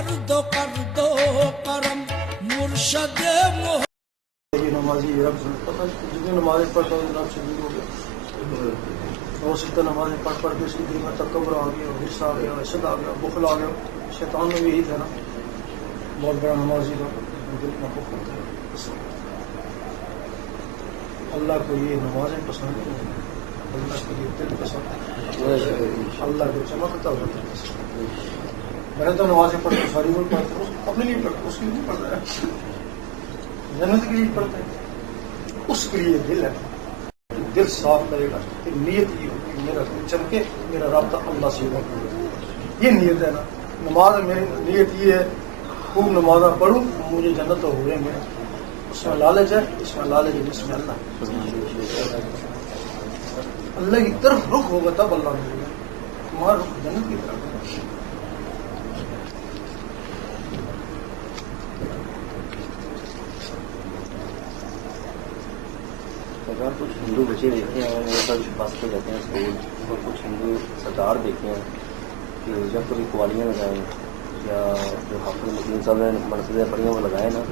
کر دو کرم مرشد نمازی رب جتنی نمازیں پڑھتا ہوں رب سے دور ہو گیا اور اسی طرح نمازیں پڑھ کے اس کی دل میں تکبر آ گیا غصہ آ گیا حسد آ گیا بخل آ گیا شیطان میں بھی یہی تھا نا بہت بڑا نمازی کا دل میں بخل ہوتا ہے اللہ کو یہ نمازیں پسند نہیں ہیں اللہ کے لیے دل پسند ہے اللہ کو چمکتا ہوا دل پسند میں تو نمازیں پڑھتا ہوں ساری وہ پڑھتا ہوں اپنے لیے پڑھتا ہوں اس کے لیے نہیں پڑھتا ہے جنت کے لیے پڑھتا ہے اس کے لیے دل ہے دل صاف کرے گا کہ نیت یہ ہوگی میرا دل چمکے میرا رابطہ اللہ سے ہوگا یہ نیت ہے نا نماز میری نیت یہ ہے خوب نمازہ پڑھوں مجھے جنت تو ہوئے میرا اس میں لالچ ہے اس میں لالچ ہے جس میں اللہ کی طرف رخ ہوگا تب اللہ ملے گا تمہارا رخ جنت کی طرف اگر کچھ ہندو بچے دیکھتے ہیں میرے پاس پاس کے جاتے ہیں اسکول اور کچھ ہندو سردار دیکھتے ہیں کہ جب کبھی قوالیاں لگائیں یا جو حافظ مسلم صاحب نے منصبیں پڑھیاں وہ لگائے نا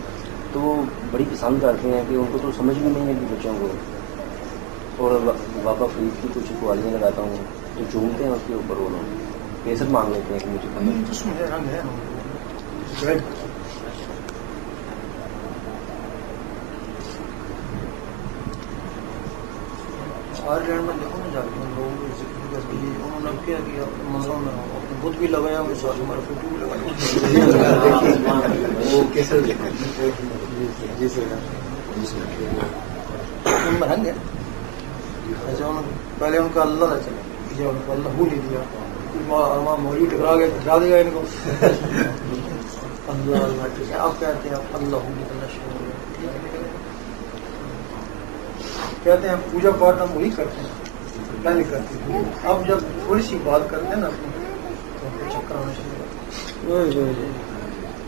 تو وہ بڑی پسند کرتے ہیں کہ ان کو تو سمجھ بھی نہیں ہے کہ بچوں کو اور بابا فرید کی کچھ قوالیاں لگاتا ہوں جو جھومتے ہیں اس کے اوپر وہ لوگ کیسٹ مانگ لیتے ہیں کہ مجھے آئرلینڈ میں دیکھو نا جاتے ہیں لوگوں کو ذکر کرتے ہیں انہوں نے کیا کیا اپنے منظروں میں اپنے بت بھی لگایا ہمارے ساتھ ہمارے فوٹو بھی لگایا رنگ ہے ایسے پہلے ان کا اللہ تھا چلا ان کو اللہ ہو نہیں دیا موجود ٹکرا گیا ٹکرا دے گا ان کو اللہ اللہ آپ کہتے ہیں آپ اللہ ہو نکلنا شروع ہو گیا کہتے ہیں پوجا پاٹ ہم وہی کرتے ہیں میں نہیں کرتی اب جب تھوڑی سی بات کرتے ہیں نا اپنی تو چکر آنا شروع ہوتا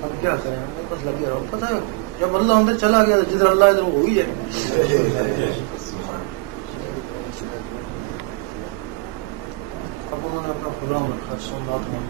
اب کیا کریں ہم بس لگے رہو پتہ ہے جب اللہ اندر چلا گیا تو جدھر اللہ ادھر وہ وہی ہے اب انہوں نے اپنا غلام رکھا سومناتھ میں